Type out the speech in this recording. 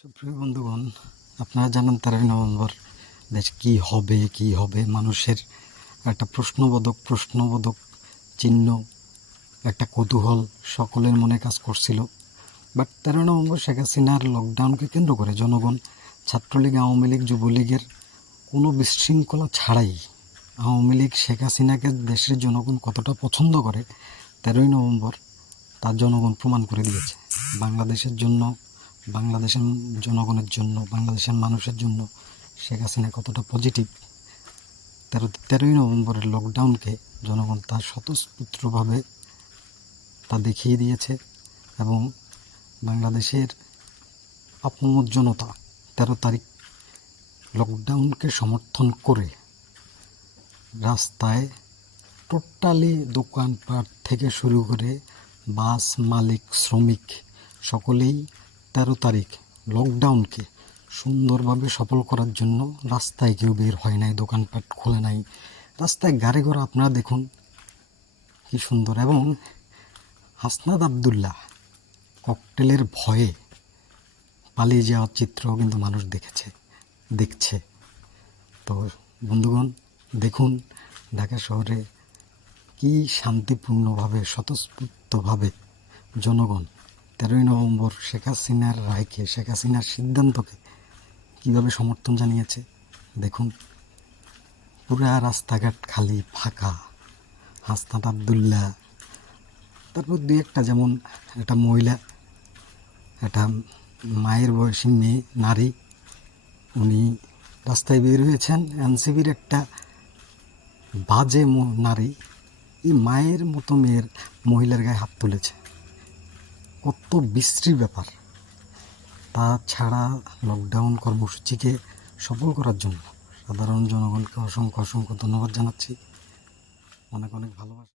সুপ্রিয় বন্ধুগণ, আপনারা জানেন 13 নভেম্বর দেশ কি হবে মানুষের একটা প্রশ্নবোধক চিহ্ন, একটা কৌতূহল সকলের মনে কাজ করছিল। বাট 13 নভেম্বর শেখ হাসিনার লকডাউনকে কেন্দ্র করে জনগণ, ছাত্রলীগ, আওয়ামী লীগ, যুবলীগের কোনো বিশৃঙ্খলা ছাড়াই আওয়ামী লীগ শেখ হাসিনাকে দেশের জনগণ কতটা পছন্দ করে 13 নভেম্বর তার জনগণ প্রমাণ করে দিয়েছে। বাংলাদেশের জন্য, বাংলাদেশের জনগণের জন্য, বাংলাদেশের মানুষের জন্য শেখ হাসিনা কতটা পজিটিভ 13 নভেম্বরের লকডাউনকে জনগণ তার স্বতঃস্ফূর্তভাবে তা দেখিয়ে দিয়েছে। এবং বাংলাদেশের আপামর জনতা 13 তারিখ লকডাউনকে সমর্থন করে রাস্তায় টোটালি দোকানপাট থেকে শুরু করে বাস মালিক, শ্রমিক সকলেই 13 তারিখ লকডাউনকে সুন্দরভাবে সফল করার জন্য রাস্তায় কেউ বের হয় নাই, দোকানপাট খোলে নাই, রাস্তায় গাড়ি ঘোড়া আপনারা দেখুন কি সুন্দর। এবং হাসনাত আবদুল্লাহ ককটেলের ভয়ে পালিয়ে যাওয়ার চিত্র কিন্তু মানুষ দেখছে। তো বন্ধুগণ, দেখুন ঢাকা শহরে কি শান্তিপূর্ণভাবে, স্বতঃস্ফূর্তভাবে জনগণ 13 নভেম্বর শেখ হাসিনার রায়কে, শেখ হাসিনার সিদ্ধান্তকে কীভাবে সমর্থন জানিয়েছে দেখুন। পুরা রাস্তাঘাট খালি, ফাঁকা। হাসনাত আবদুল্লাহ, তারপর দুই একটা, যেমন একটা মহিলা, একটা মায়ের বয়সী মেয়ে, নারী, উনি রাস্তায় বের হয়েছেন। এনসিপির একটা বাজে নারী এই মায়ের মতো মহিলার গায়ে হাত তুলেছে। কত বিশ্রী ব্যাপার! তাছাড়া লকডাউন কর্মসূচিকে সফল করার জন্য সাধারণ জনগণকে অসংখ্য ধন্যবাদ জানাচ্ছি। অনেক ভালোবাসা।